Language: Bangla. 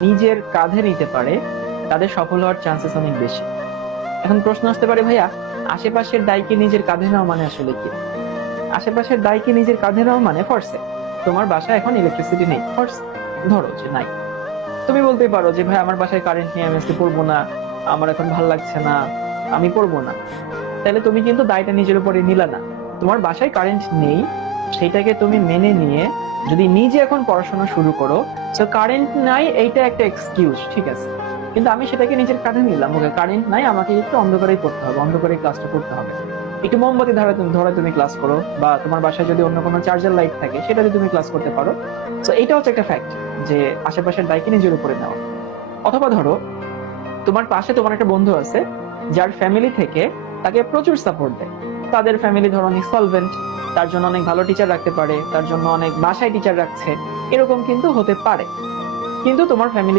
নিজের কাঁধে নিতে পারে তাদের সফল হওয়ার চান্সেস অনেক বেশি। এখন প্রশ্ন আসতে পারে, ভাইয়া আশেপাশের দায়কে নিজের কাঁধে নেওয়া মানে আসলে কি? আশেপাশের দায়কে নিজের কাঁধে নেওয়া মানে ফরসে তোমার বাসায় এখন ইলেকট্রিসিটি নেই, ফরসে ধরো যে নাই, তুমি বলতেই পারো যে ভাই আমার বাসায় কারেন্ট নেই, আমি আজকে পড়বো না, আমার এখন ভালো লাগছে না, আমি পড়বো না। তাহলে তুমি কিন্তু দায়টা নিজের উপরে নিলা না। তোমার বাসায় কারেন্ট নেই, সেটাকে তুমি মেনে নিয়ে যদি নিজে এখন পড়াশোনা শুরু করো, তো কারেন্ট নাই এইটা একটা এক্সকিউজ, ঠিক আছে, কিন্তু আমি সেটাকে নিজের কাঁধে নিলাম, ওকে কারেন্ট নাই, আমাকে একটু অন্ধকারেই পড়তে হবে, অন্ধকারে ক্লাসটা করতে হবে, একটু মোমবাতি ধরে তুমি ক্লাস করো, বা তোমার বাসায় যদি অন্য কোনো চার্জার লাইট থাকে সেটা দিয়ে তুমি ক্লাস করতে পারো। তো এটা হচ্ছে একটা ফ্যাক্ট যে আশেপাশের দায়কে নিজের উপরে নেওয়া। অথবা ধরো তোমার পাশে তোমার একটা বন্ধু আছে যার ফ্যামিলি থেকে তাকে প্রচুর সাপোর্ট দেয়, তাদের ফ্যামিলি ধরো অনেক সলভেন্ট, তার জন্য অনেক ভালো টিচার রাখতে পারে, তার জন্য অনেক বাসায় টিচার রাখছে, এরকম কিন্তু হতে পারে, কিন্তু তোমার ফ্যামিলি